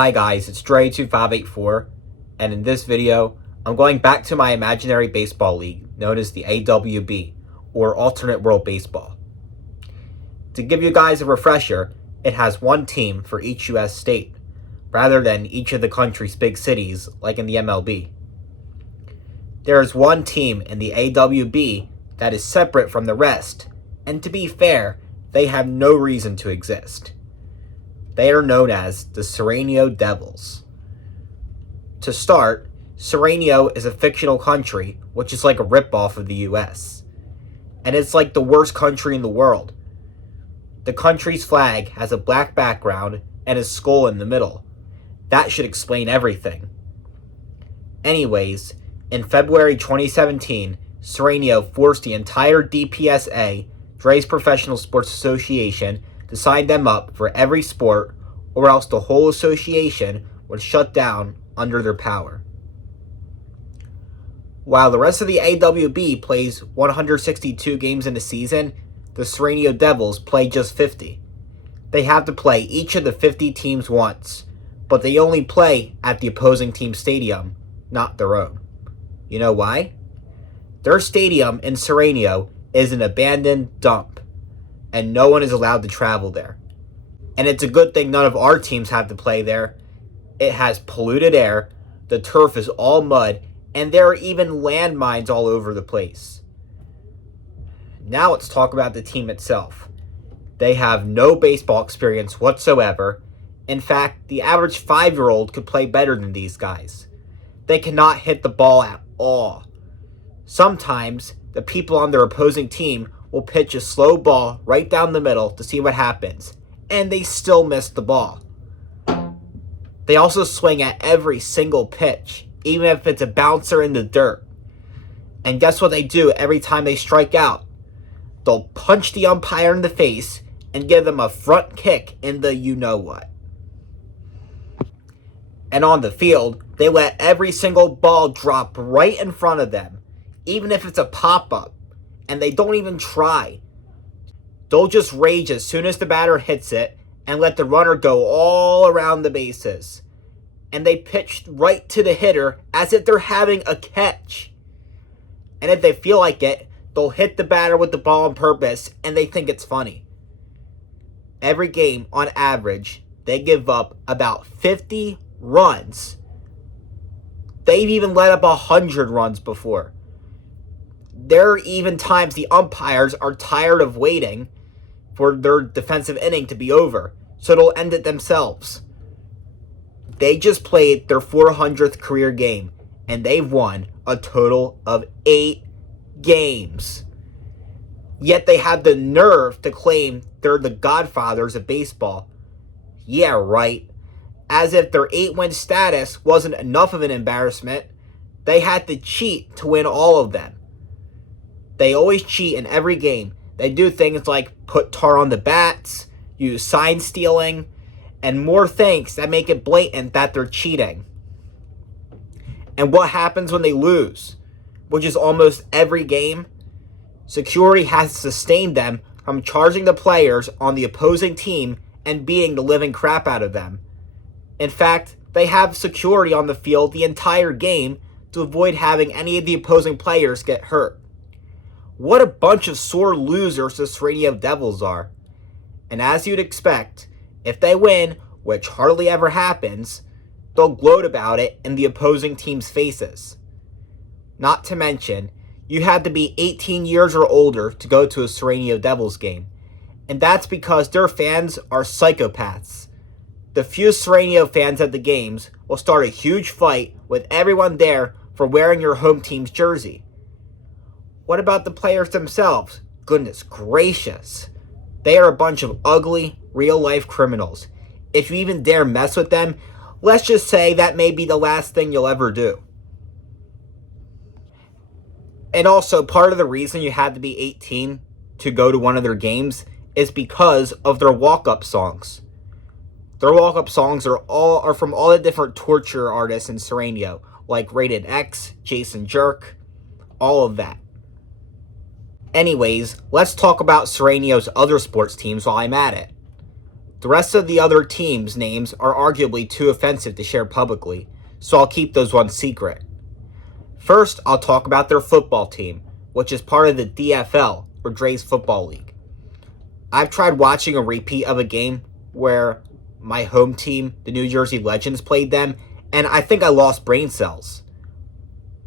Hi guys, it's DrayYoutube584, and in this video, I'm going back to my imaginary baseball league known as the AWB, or Alternate World Baseball. To give you guys a refresher, it has one team for each US state, rather than each of the country's big cities like in the MLB. There is one team in the AWB that is separate from the rest, and to be fair, they have no reason to exist. They are known as the Seranio Devils. To start, Seranio is a fictional country, which is like a ripoff of the US. And it's like the worst country in the world. The country's flag has a black background and a skull in the middle. That should explain everything. Anyways, in February 2017, Seranio forced the entire DPSA, Dray's Professional Sports Association, to sign them up for every sport, or else the whole association would shut down under their power. While the rest of the AWB plays 162 games in a season, the Seranio Devils play just 50. They have to play each of the 50 teams once, but they only play at the opposing team's stadium, not their own. You know why? Their stadium in Seranio is an abandoned dump, and no one is allowed to travel there. And it's a good thing none of our teams have to play there. It has polluted air, the turf is all mud, and there are even landmines all over the place. Now let's talk about the team itself. They have no baseball experience whatsoever. In fact, the average 5-year-old could play better than these guys. They cannot hit the ball at all. Sometimes, the people on their opposing team will pitch a slow ball right down the middle to see what happens, and they still miss the ball. They also swing at every single pitch, even if it's a bouncer in the dirt. And guess what they do every time they strike out? They'll punch the umpire in the face and give them a front kick in the you-know-what. And on the field, they let every single ball drop right in front of them, even if it's a pop-up. And they don't even try. They'll just rage as soon as the batter hits it and let the runner go all around the bases. And they pitch right to the hitter as if they're having a catch. And if they feel like it, they'll hit the batter with the ball on purpose and they think it's funny. Every game, on average, they give up about 50 runs. They've even let up 100 runs before. There are even times the umpires are tired of waiting for their defensive inning to be over, so they'll end it themselves. They just played their 400th career game, and they've won a total of 8 games. Yet they have the nerve to claim they're the godfathers of baseball. Yeah, right. As if their 8-win status wasn't enough of an embarrassment, they had to cheat to win all of them. They always cheat in every game. They do things like put tar on the bats, use sign stealing, and more things that make it blatant that they're cheating. And what happens when they lose? Which is almost every game. Security has sustained them from charging the players on the opposing team and beating the living crap out of them. In fact, they have security on the field the entire game to avoid having any of the opposing players get hurt. What a bunch of sore losers the Seranio Devils are. And as you'd expect, if they win, which hardly ever happens, they'll gloat about it in the opposing team's faces. Not to mention, you had to be 18 years or older to go to a Seranio Devils game. And that's because their fans are psychopaths. The few Seranio fans at the games will start a huge fight with everyone there for wearing your home team's jersey. What about the players themselves? Goodness gracious. They are a bunch of ugly, real-life criminals. If you even dare mess with them, let's just say that may be the last thing you'll ever do. And also, part of the reason you had to be 18 to go to one of their games is because of their walk-up songs. Their walk-up songs are from all the different torture artists in Seranio, like Rated X, Jason Jerk, all of that. Anyways, let's talk about Seranio's other sports teams while I'm at it. The rest of the other teams' names are arguably too offensive to share publicly, so I'll keep those ones secret. First, I'll talk about their football team, which is part of the DFL, or Dray's Football League. I've tried watching a repeat of a game where my home team, the New Jersey Legends, played them, and I think I lost brain cells.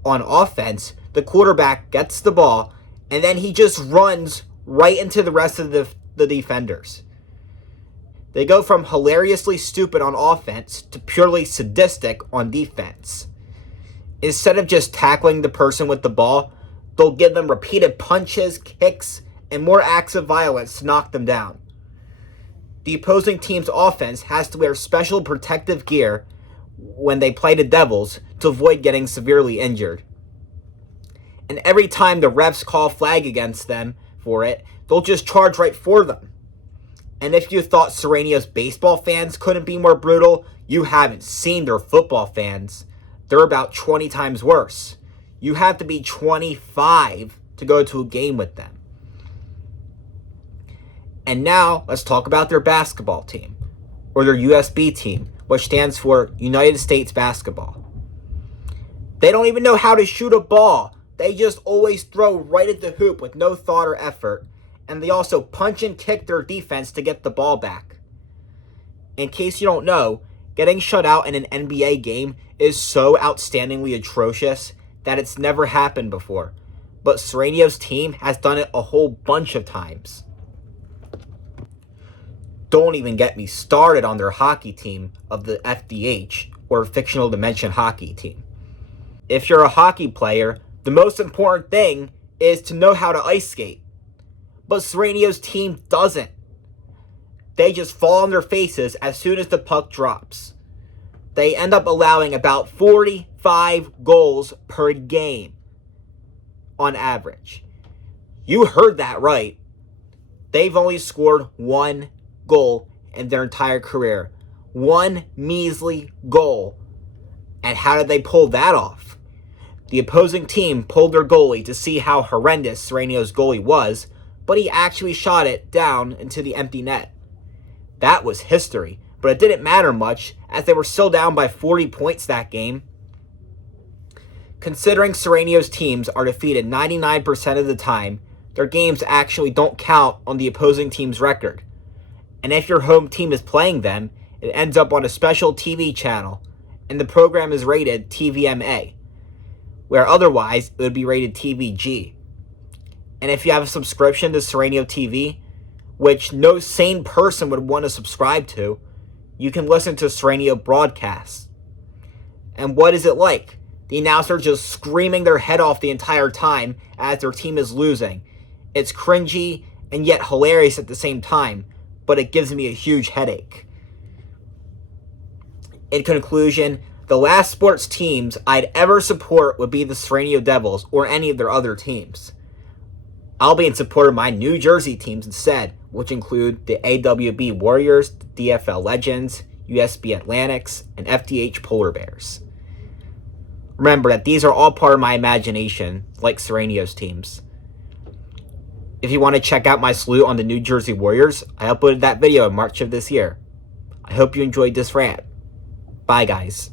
On offense, the quarterback gets the ball, and then he just runs right into the rest of the defenders. They go from hilariously stupid on offense to purely sadistic on defense. Instead of just tackling the person with the ball, they'll give them repeated punches, kicks, and more acts of violence to knock them down. The opposing team's offense has to wear special protective gear when they play the Devils to avoid getting severely injured. And every time the refs call flag against them for it, they'll just charge right for them. And if you thought Seranio's baseball fans couldn't be more brutal, you haven't seen their football fans. They're about 20 times worse. You have to be 25 to go to a game with them. And now, let's talk about their basketball team, or their USB team, which stands for United States Basketball. They don't even know how to shoot a ball. They just always throw right at the hoop with no thought or effort, and they also punch and kick their defense to get the ball back. In case you don't know, getting shut out in an NBA game is so outstandingly atrocious that it's never happened before, but Seranio's team has done it a whole bunch of times. Don't even get me started on their hockey team of the FDH, or Fictional Dimension Hockey Team. If you're a hockey player, the most important thing is to know how to ice skate. But Seranio's team doesn't. They just fall on their faces as soon as the puck drops. They end up allowing about 45 goals per game on average. You heard that right. They've only scored one goal in their entire career. One measly goal. And how did they pull that off? The opposing team pulled their goalie to see how horrendous Seranio's goalie was, but he actually shot it down into the empty net. That was history, but it didn't matter much as they were still down by 40 points that game. Considering Seranio's teams are defeated 99% of the time, their games actually don't count on the opposing team's record. And if your home team is playing them, it ends up on a special TV channel, and the program is rated TVMA, where otherwise it would be rated TVG. And if you have a subscription to Seranio TV, which no sane person would want to subscribe to, you can listen to Seranio broadcasts. And what is it like? The announcer just screaming their head off the entire time as their team is losing. It's cringy and yet hilarious at the same time, but it gives me a huge headache. In conclusion, the last sports teams I'd ever support would be the Seranio Devils or any of their other teams. I'll be in support of my New Jersey teams instead, which include the AWB Warriors, the DFL Legends, USB Atlantics, and FDH Polar Bears. Remember that these are all part of my imagination, like Seranio's teams. If you want to check out my salute on the New Jersey Warriors, I uploaded that video in March of this year. I hope you enjoyed this rant. Bye, guys.